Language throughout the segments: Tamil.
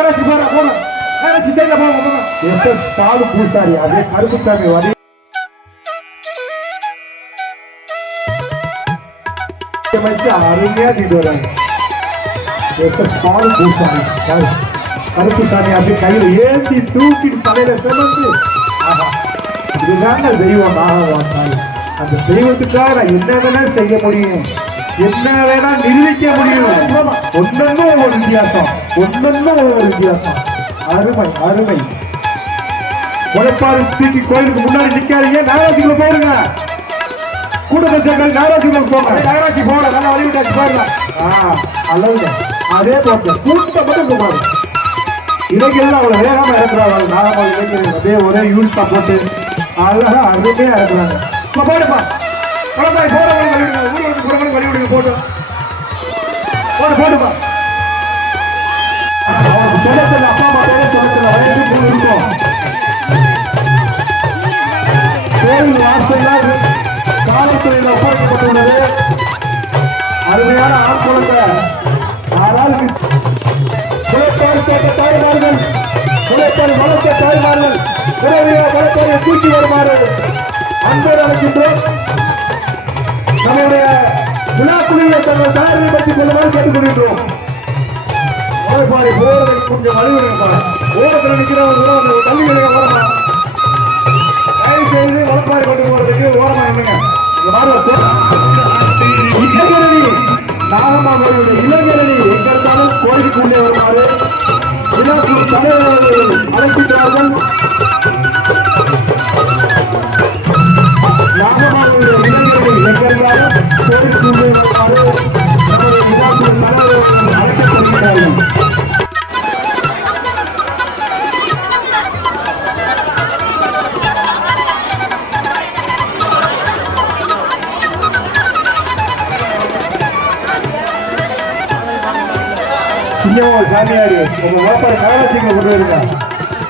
சைடுல போப்பா நகராட்சி போற போங்க நகராட்சி சைடுல போங்க போங்க எஸ் எஸ் பாலு பூசாரி அதே கருப்புசாமி வரி அருமையா தீட்டு எஸ் எஸ் பாலு பூசாரி கருப்புசாமி அப்படி கையில் ஏந்தி தூக்கிட்டு தலையில சுமந்து ஆஹா இதுதாங்க தெய்வம் அந்த தெய்வத்துக்காக நான் என்ன வேணா செய்ய முடியும். என்ன வேணா நிரூபிக்க முடியும். ஒன்னொன்னும் ஒரு வித்தியாசம். ஒன்னொன்னும் ஒரு வித்தியாசம். அருமை அருமை. முளைப்பாறு தூக்கி கோயிலுக்கு முன்னாடி நிக்காதீங்க. நாகராஜிக்குள்ள போயிருங்க. கூட்டத்தை சேர்க்க நாகராஜிக்குள்ள போங்க. நாராசி போல நல்லா வழிவிட்டாச்சு போயிருங்க ஆ அதே போட்டு கூட்டத்தை மட்டும் போகாது இளைஞர்கள் அவ்வளவு வேகமா இறக்குறாங்க. நாராமல் இளைஞர்கள். அப்படியே ஒரே யூனிட்டா போட்டு அழகா அருமையா இறக்குறாங்க. இப்ப போடுப்பா. போறவங்க வழி விடுங்க போறவங்க வழிவிடுங்க போட்டு. ஒரு போடுமா அவனுக்கு சொல்லத்தில் அப்பா அம்மா சொல்ல சொல்லத்தில் வயசு மூணு இருக்கும். கோயில் வாசல்ல காவல்துறையில் ஒப்படைக்கப்பட்டுள்ளது அருமையான ஆண் ஆனால் குலைப்பாடு கேட்ட தாய்மார்கள் வளர்த்த தாய்மார்கள் உறவிய தூக்கி வருமாறு அன்பர் அழைக்கின்றோம். தங்கள் தயாரிப்பை பற்றி கொள்ளுமாறு கேட்டுக் கொள்கின்றோம் போறதுக்கு கொஞ்சம் வழிவிடுங்க ஓரத்தில் நிற்கிறவங்க அந்த தள்ளி ஓரமா தயவு செய்து வளப்பாரி கொண்டு போறதுக்கு ஓரமா என்னங்க மாதிரி இளைஞரணி நாகமா வருவது இளைஞரணி எங்க இருந்தாலும் வருமாறு. தலைவர்கள் 신경을 자미하리 오늘 아빠를 가라 친구 부르니까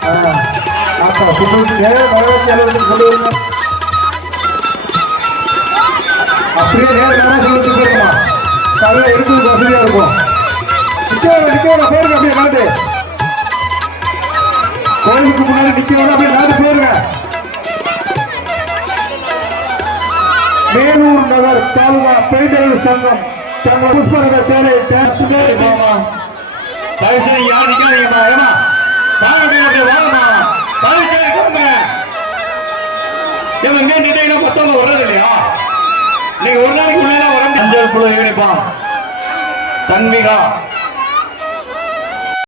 아 아빠 부르니까 내가 가라 부르니까 அப்படியே நேர நகராட்சி போயிருமா காலையில் இருக்கிறது இருக்கும் போயிருங்க அப்படியே நாட்டு கோயிலுக்கு முன்னாடி அப்படியே நாட்டு போயிருங்க மேலூர் நகர் தாலுகா பெயிண்டர்கள் சங்கம் தங்கள் புஷ்பரக தேரை தேர்த்துமே மாமா தயவுசெய்து ஏமா வாங்க வாங்கம்மா தயவுசெய்து ஏமா வர்றது இல்லையா நீங்க ஒரு நாளைக்கு உள்ளே உடம்பு அஞ்சல் குழு யூனிஃபார்ம் தன்மிகா